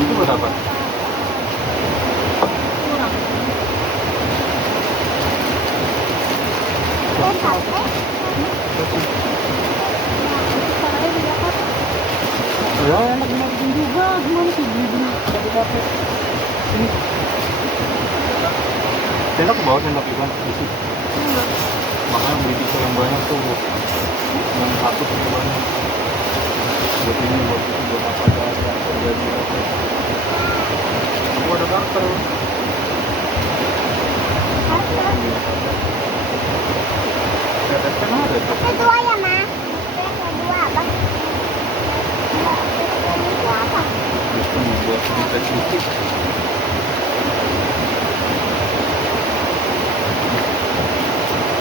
Itu buat apa? Ya enak dimasukin juga, gimana sih beli pakai ini? Sendok ke bawah, sendok ikan isi. Makanya beli pisau yang banyak tuh, yang satu yang banyak. Buat ini, buat itu, buat apa aja terjadi apa. Aku ada kartel. Ada kan ada tuh. Kedua ya, Ma. Kedua apa? Itu apa? Itu buat kita cuci.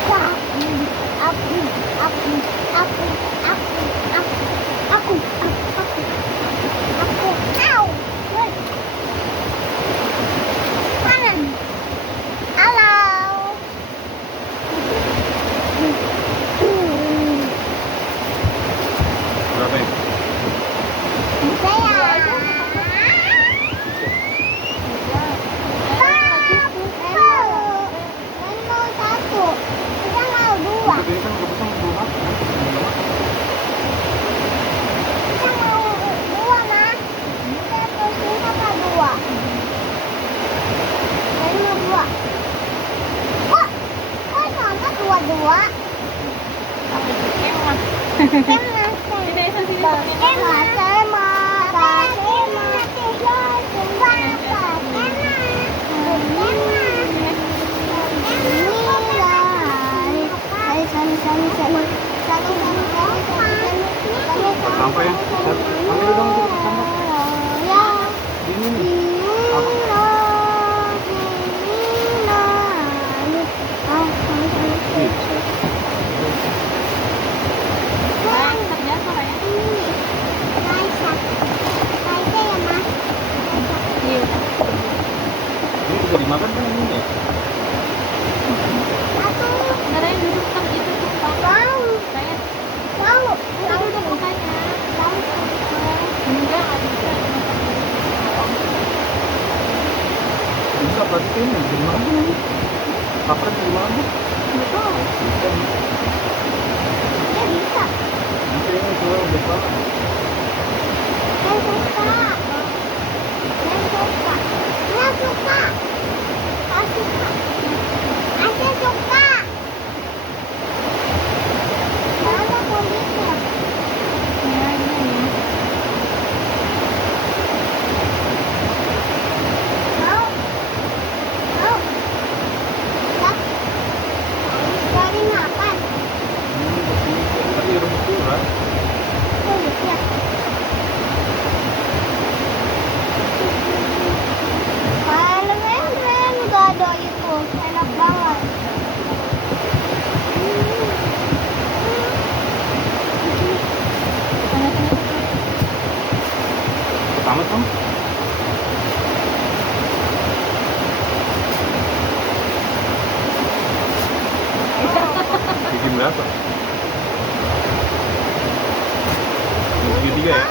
Wah, aku. Au. Woi. Kanan. Halo. Berapa ya? Saya. Mau satu. Kita mau dua. Ini kan kebetulan belum makan. Kita mau dua, Ma. Kita pesen sama dua. Saya mau dua. Kok sama dua-dua? Kemah. Sampai ya? Ambil dong tuh sama. Ini nih. Apa? Ini juga dimakan kan ini ya? Bisa berarti ini gimana nih? Kapan gimana? Bisa. Bisa ini juga udah banget. Ini begini tadi rumput kurang. Gado itu enak banget. Pertama tuh. Bikin berapa? Segitiga ya?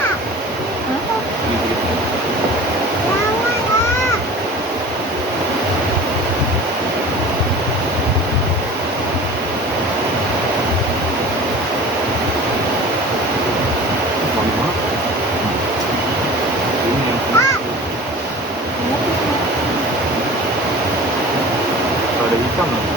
Segitiga. Ini yang ada hitam lagi.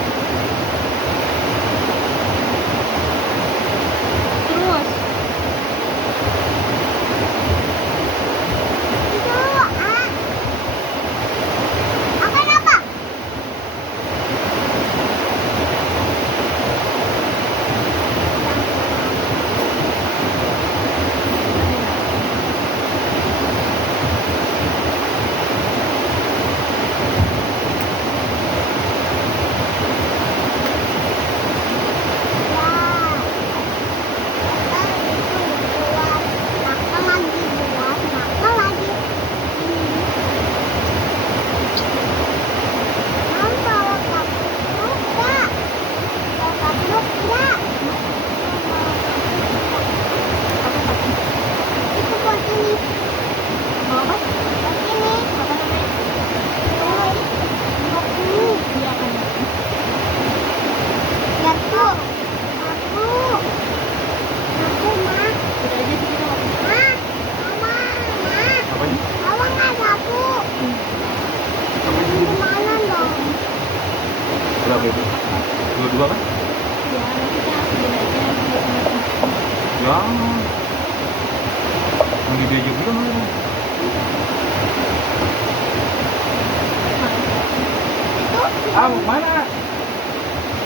Ah, mana?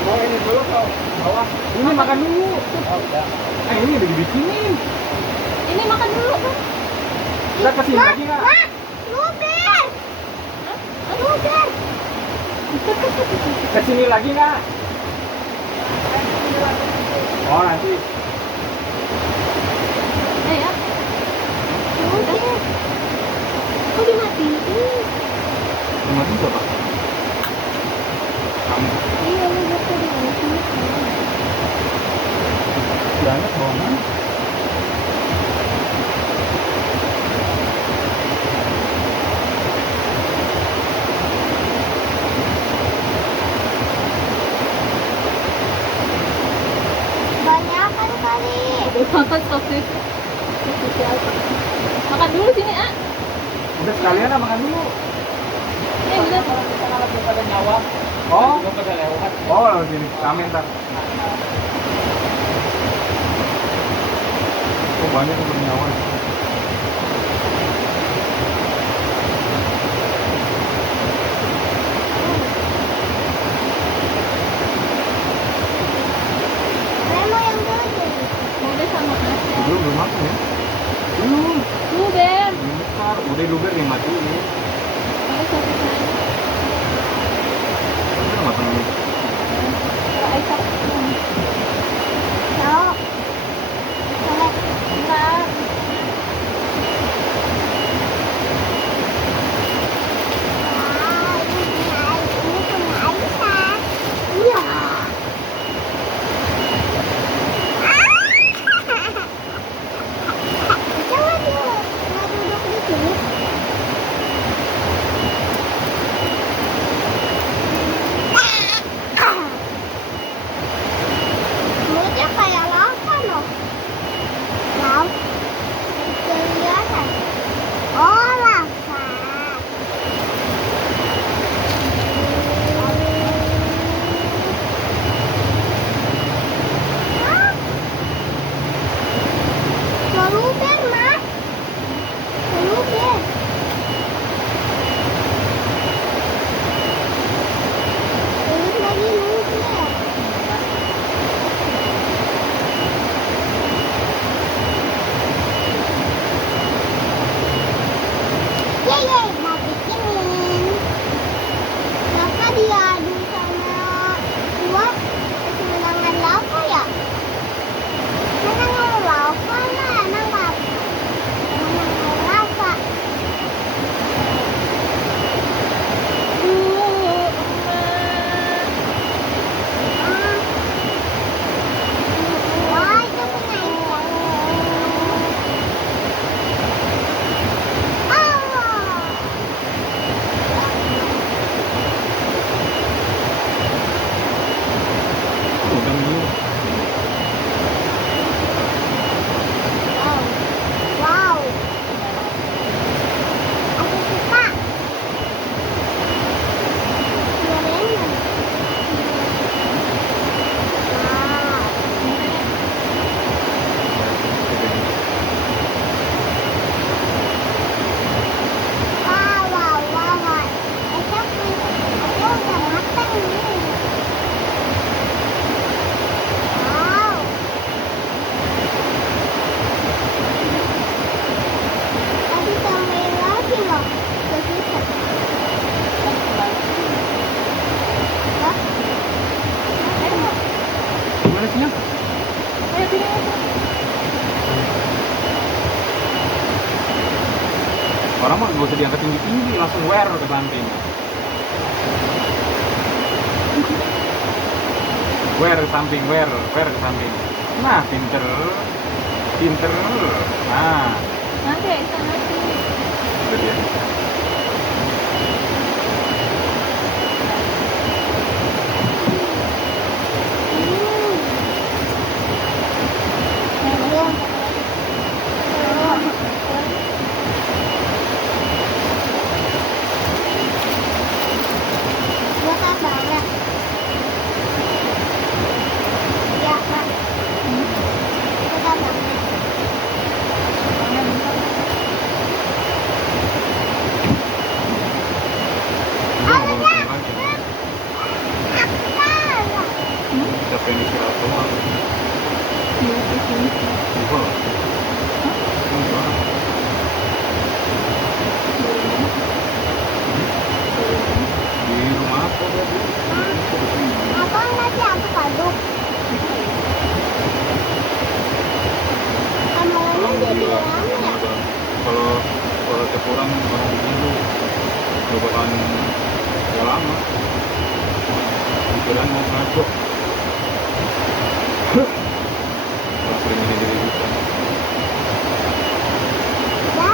Oh, ini dulu kau. Bawah. Ini makan dulu. Oh, udah. Ini udah dibikinin. Ini makan dulu kan? Kita kesini lagi nggak? Ma, luber. Luber. Kesini lagi nggak? Oh, nanti. Ya. Luber. Kok dimatiin? Kemarin coba. Kamu. Iya, luber tuh dimatiin. Banyak banget. Banyakan kali. Makan tapi makan dulu sini ah. Udah sekalian lah makan dulu. Udah. Pada nyawa, Oh, belum pada lewat. oh sini kami ntar. Oh banyak yang bernyawa. Remo yang gede. Udah sama aja. Belum makan ya? Belum. Luber. Bentar, udah luber dimatiin. Udah selesai. Udah makan dulu. Aisyah. Tahu. Boleh. Enggak. Ah, ini punya Aisyah. Iya. Jangan dulu. Nggak duduk di sini. Mulutnya kayak lava loh. Laut. Kelihatan. Oh, lava. Hah? Mau luber, Mas. Mau luber. Terus lagi luber. Yeay, mau bikinin. Kenapa diadu sama kuat kemenangan lava ya? Menangan lava lah, emang apa? Menangan lava. Ah. Wah, itu punya ikan. Ah. Udah dulu. Wow. Wow. Aku suka. Doraemon. Wow. Wow, wow, wow, wow. Aku udah matang nih. Wow. Tadi tambahin lagi loh. Udah bisa. Hah? Gimana sih? Ayo sini. Orang mah nggak usah diangkat tinggi-tinggi, langsung wear ke samping. Wear ke samping, wear ke samping. Nah, pinter. Nah, Nanti Aisyah nanti. itu dia. Buat apa, Mbak? Ya, Mbak. Buat apa, Mbak? Gak bakalan gak lama. Pikiran mau ngaco. Kalau sering ini jadi bisa. Ya,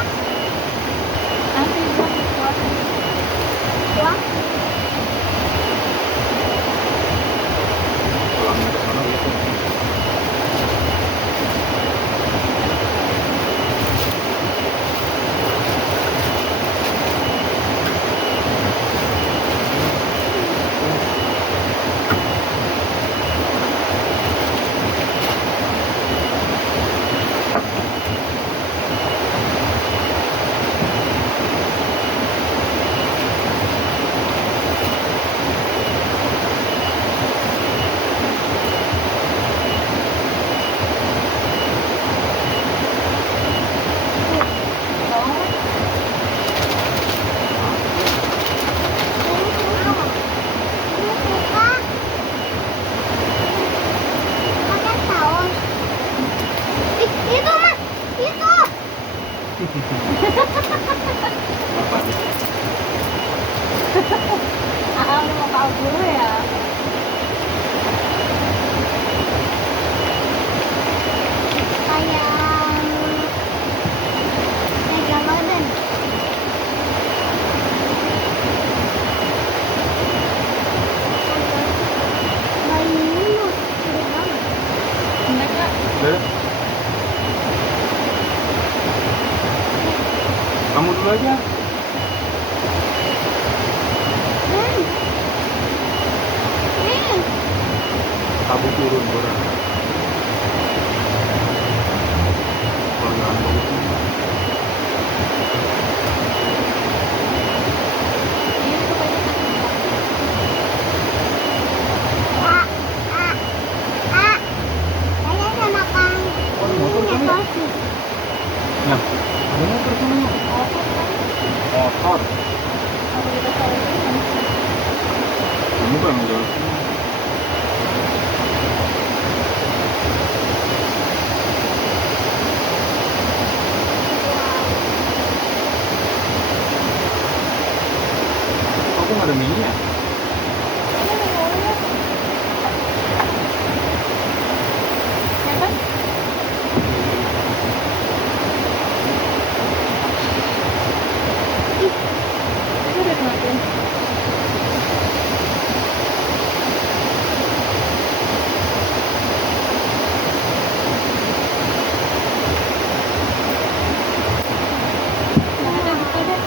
Nanti jam keluar. wah, Pulangnya ke sana gitu. ini suka pakai saus. Itu mas, itu. Apa nih? Mau kabur ya? Kayak Megalodon. Bayi minus, gede banget. Enggak kak. Udah. Kamu dulu aja. Hmm. Kamu turun orang. Panggilan bagusnya. Ini tuh banyak kan. Ah, ah, ah. Saya sama Kang. Oh, ada motor Ini kan ya? tosi. Nah, ada motor sana. Oh, kan. Motor. Kalau kita tahu ini. Kamu kan mau jalan. Aku nggak ada minyak. Ya kan? Itu udah dimatiin. Nah, udah buka deh.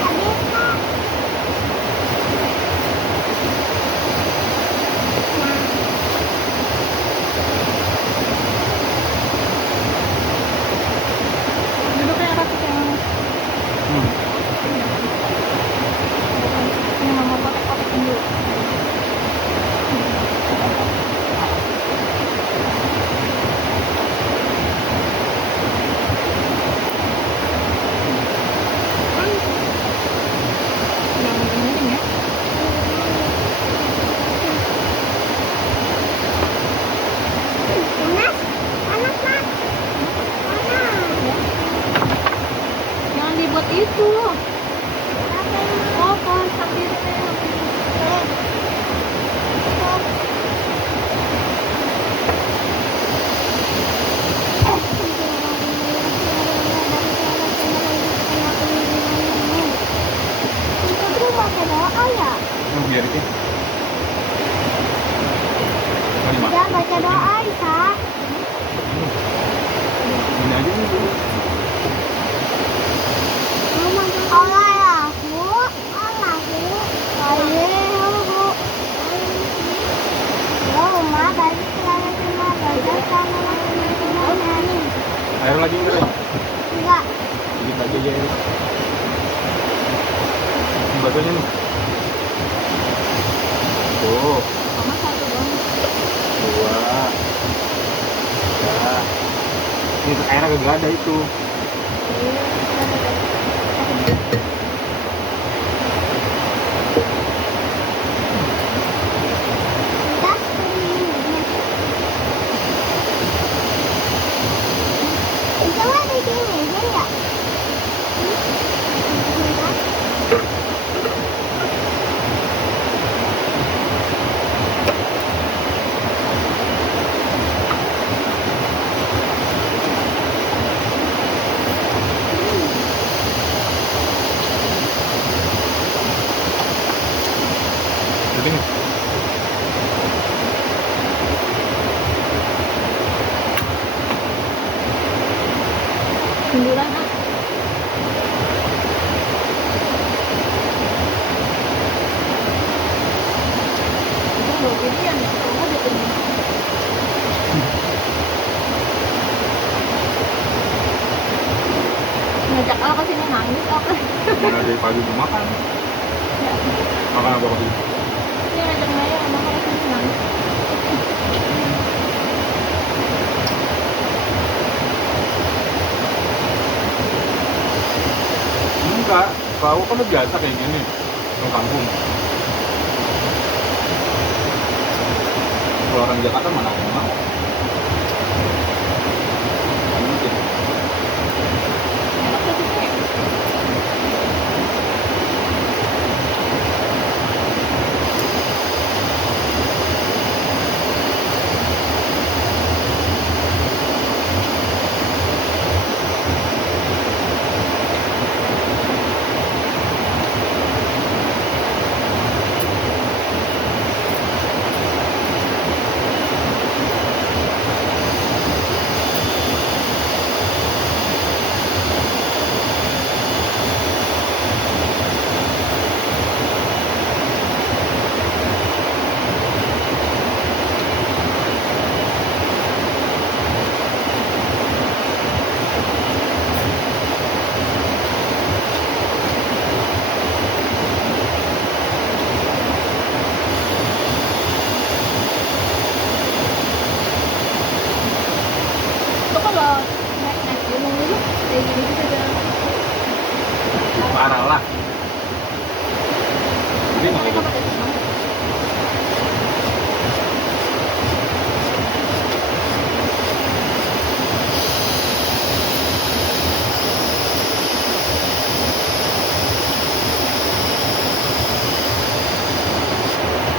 Habis, Kak. Duduknya rapi yang Hmm. ini mama kotak-kotak dulu. Yang ini ya. Panas, panas, Mak. Panas. Ya. Jangan dibuat itu. Apa ini? Oh, pohon sakitnya. Itu baca doa ya? Mau biar itu. Kali Ya, baca doa, Isa. Ini aja nih dulu. Allahu, Allahu, Allahu. Allahumma barik lana fima barakana wa fima amin. Air lagi enggak? Ray? Enggak. Dikit aja ya. Ini batunya nih. Tuh, Mama satu dong. 2. Ya. Ini airnya kagak ada itu. Das minumnya. munduran ah. Itu bawa pilihan ya, kalau nggak gitu nih. Ngajak apa sini nangis apa? Mana dari pagi belum makan. Makan apa pagi? Dia ngajak Naya, mama kesini nangis. Enggak, kalau kan udah biasa kayak gini. Ke kampung. Kalau orang Jakarta mana mau? Gitu. Enak tuh sini. Itu kalau naik gunung dulu kayak gini juga jalan. Parah lah. Jadi Mereka maksudnya pada senang.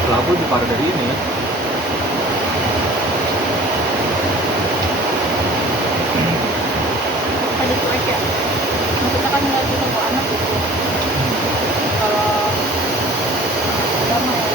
labu di parah dari ini. Ada cuek ya. Maksudnya kan nggak bisa bawa anak gitu. Kalau ada mah ya.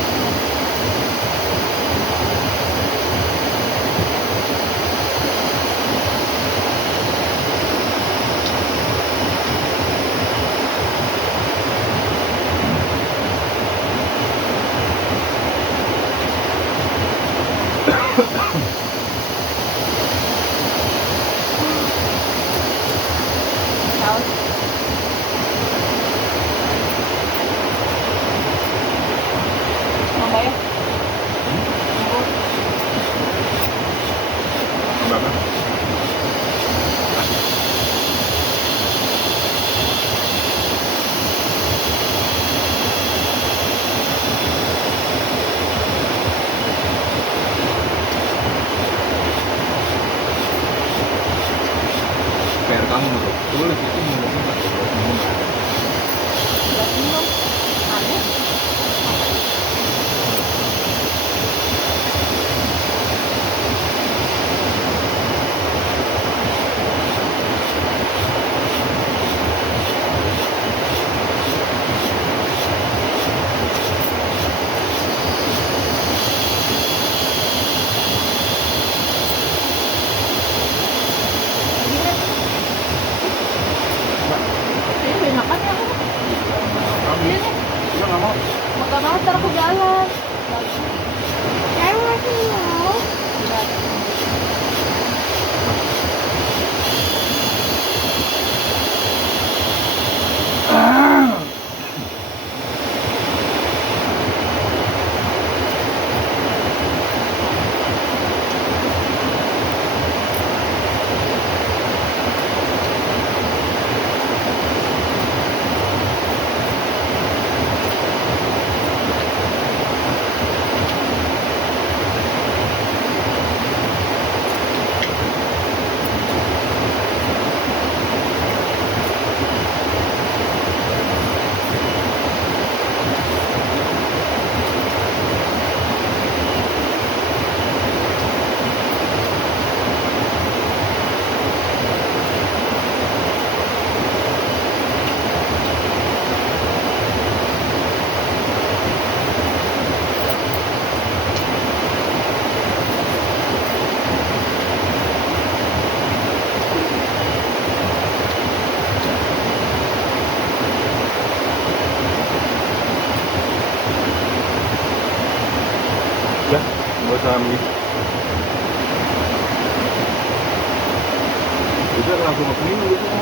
Bisa langsung ke minum gitu ya.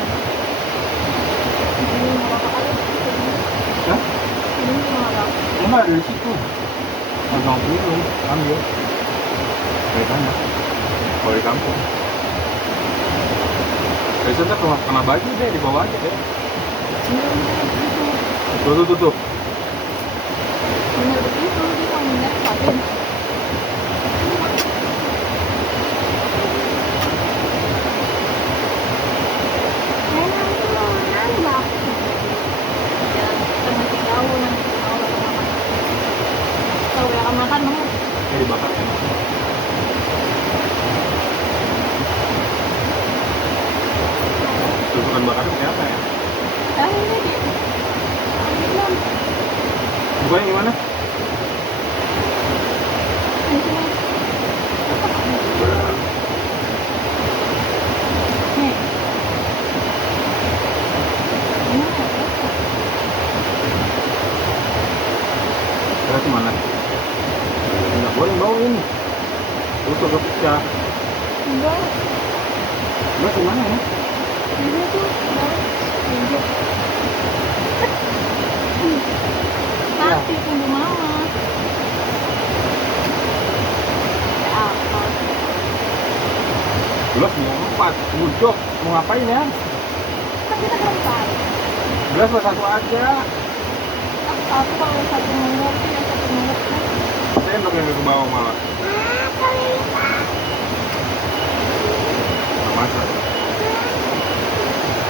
Ini nggak apa-apa kali. Hah? Ini juga nggak apa-apa. Enggak dari situ. Langsung ke minum, ambil. Kayak sana. Kalau di kampung. Biasanya kena baju deh, di bawah aja deh. Tuh. Bener begitu, dia mau minyak pakai. Memang tuh mau nambah. Ya, kita masih jauh nanti mau makan. Kalau yang makan mau Ini dibakar ya. Tusukan bakarnya pakai apa ya? tahu lagi. Belum. Bukanya gimana? Di sini. Nih. Ini apa? Terus mana? Enggak boleh bawa ini. Terus agak pecah. Enggak. Enggak gimana ya? Ini tuh enggak. Pasti tunggu mama. Ya apa? Gelas mau 4, mujok. Mau ngapain ya? Kan kita berempat. Gelas buat satu aja. Aku kalau satu mengerti ya satu mengerti. Sendok yang ke bawah malah. Ah, kelihatan. Nggak masak.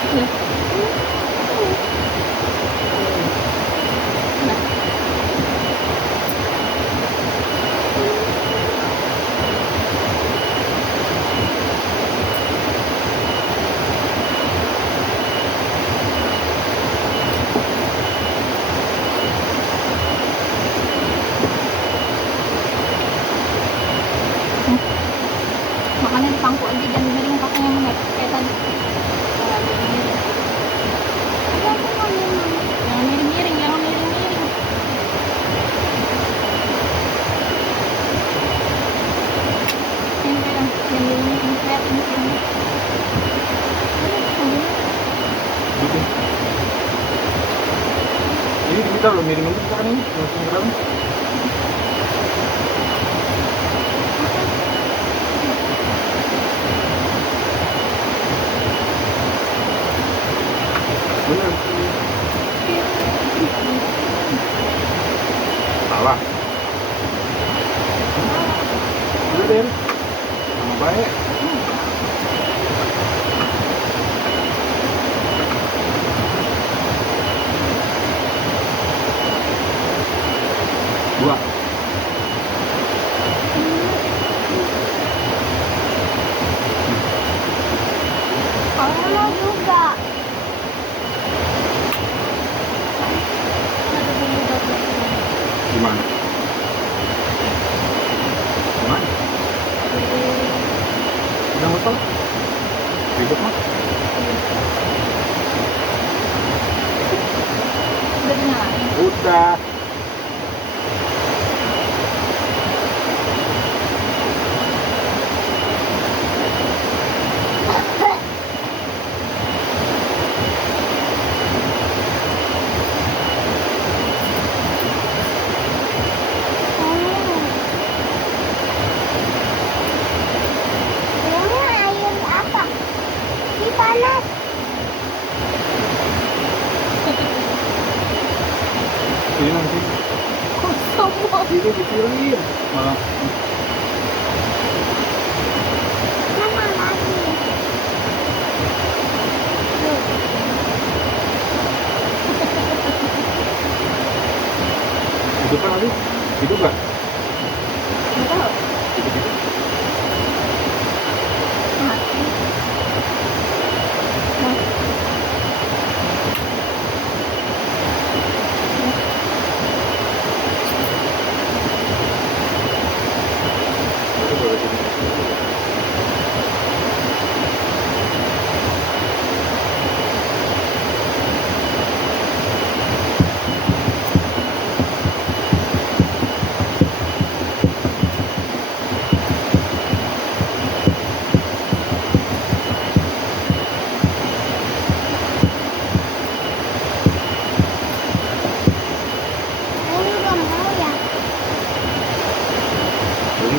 Ya. Nah, makannya di pangku aja jangan miring pakai yang kayak tadi. Jangan miring-miring. Ada tuh mau minum. Jangan miring-miring, jangan miring-miring. Ini pegang, jangan miring-miring. Lihat ini sini. Gitu. Ini kita belum miring itu sekarang ini. Langsung ke dalam. Bener. Salah. Udah deh. Sama baik. Dua. Kamu mau juga. Ada bumbu dapur. Gimana? Gimana?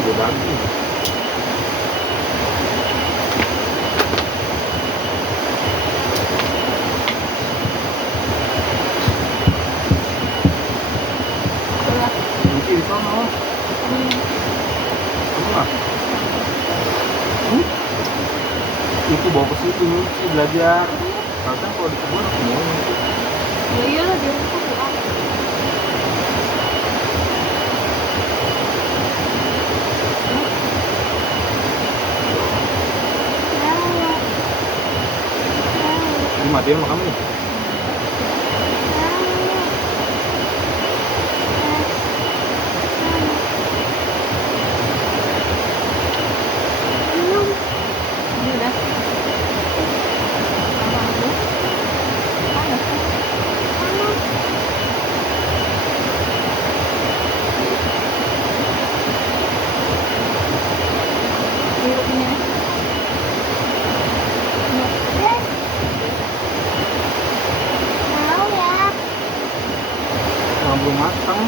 Gede banget. Udah. Mungkin di sana. Kamu lah. Itu bawa ke situ sih belajar. Kadang kalau di kebun aku mau itu. Ya iyalah dia itu pulang. Dimatiin sama kamu nih. Ini udah. Sama dulu. Panas kan? Hirup ini ya. Mau ya? Belum matang.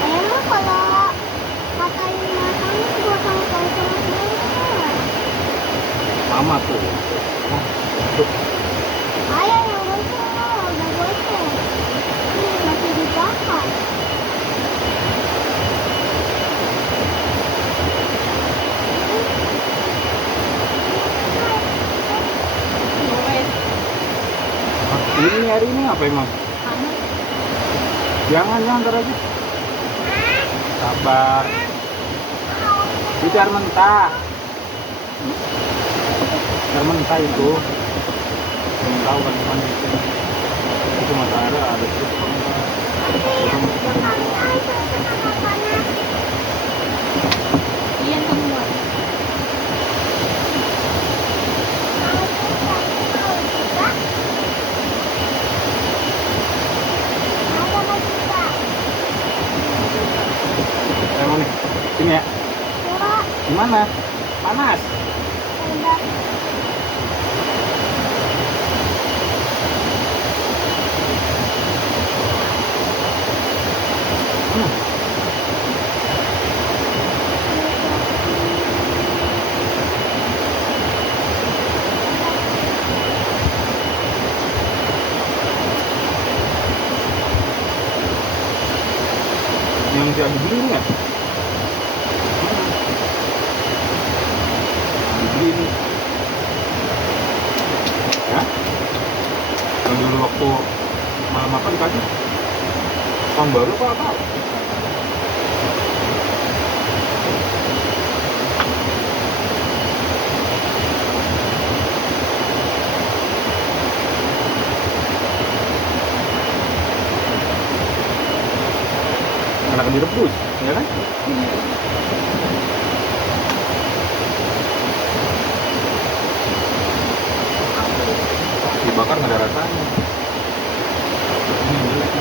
Emang kalau matanya matang gua tahu tahu semua. Lama tuh. Nah, tuh. Ayah yang bocor, udah bocor. Ini masih dibakar. Oke. Ini hari ini apa emang? Panas. Jangan ntar aja. Sabar. Itu air mentah. Air mentah itu. Belum tahu kan mana itu. Itu matahari ada itu. Iya semua. Emang nih. Sini ya. Gimana? Panas. Yang jadi begini ya? Begini. Ya? Yang dulu waktu malam makan tadi. Tahun baru apa? Akan direbus, ya kan? Dibakar nggak ada rasanya. Ini jelek.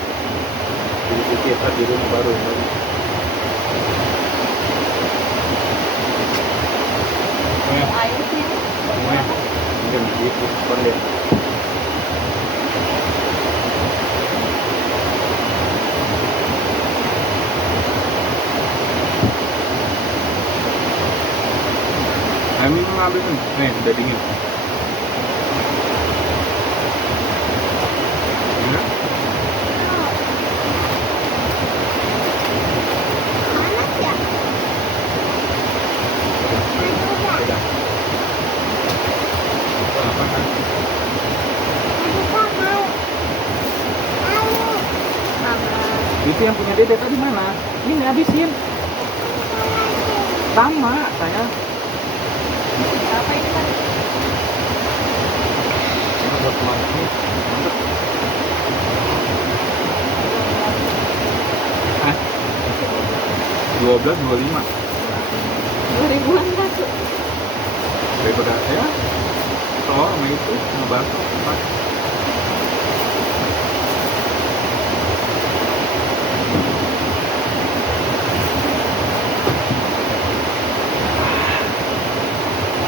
Jadi putih apa di rumah baru yang baru. Air sih. Semuanya jangan gitu, boleh. Kami mengambil nih, udah dingin. Enak? Panas ya? Udah. Apa kan? Kita mau. Ayo. Itu yang punya dede tadi mana? Ini habisin. Sama, sayang. Apa ini kan? Ini buat kemarin ini. Mantap. Ah, 12, 25. 2000-an satu. Daripada ya, telur sama itu, sama bakso. Empat.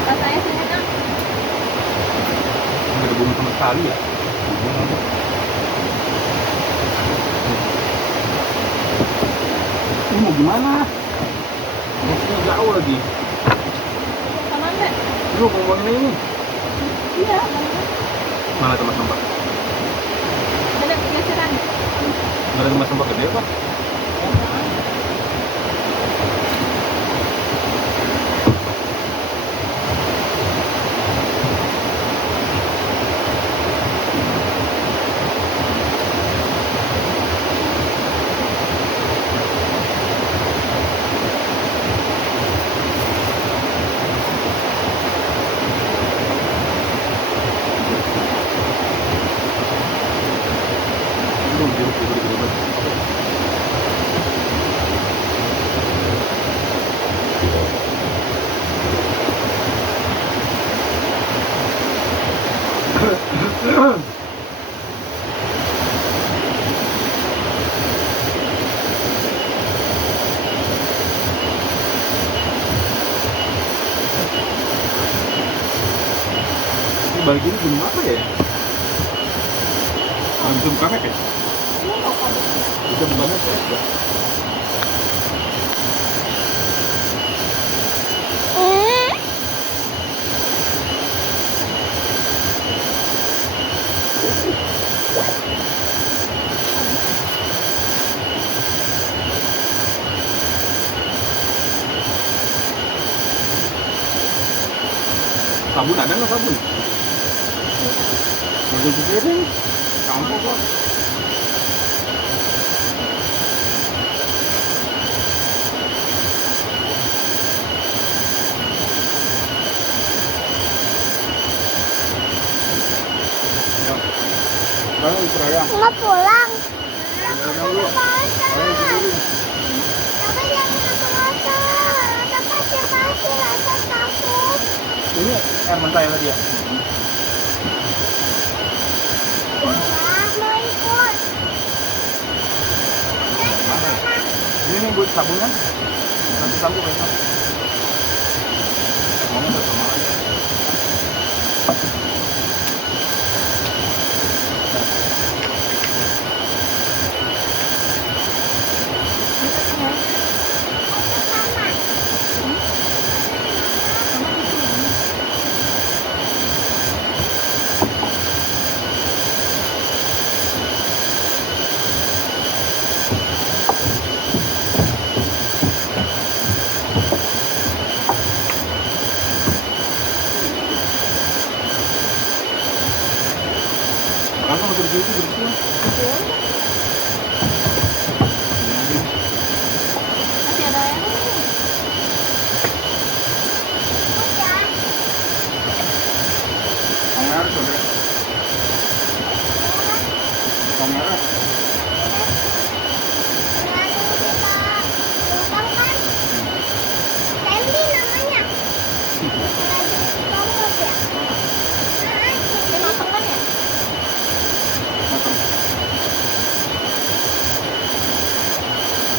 Rasanya sih enak. Nggak ada bumbu sama sekali ya. Ini mau gimana? Maksudnya jauh lagi. Sama enggak? Lu ngomongin ini. Iya. Mana tempat sampah? Ada geseran. Nggak ada tempat sampah gede apa? Belum, belum, belum, belum, belum. Ini balik ini gunung apa ya? Bisa buka map ya? Bisa buka map ya? Sabun ada nggak sabun? Sabun juga deh. Campur kok. Ya. Sekarang istirahat. Mau pulang. Istirahat dulu. Kalian tidurin. Tapi jangan motor. Ada pasir-pasir, ada takut. Ini air mentah ya tadi ya? Wah, mau ikut. Mana? Ini nih buat sabun kan? Nanti sabun besok. Ngomong udah sama aja.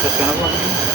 Tes kan aku lagi.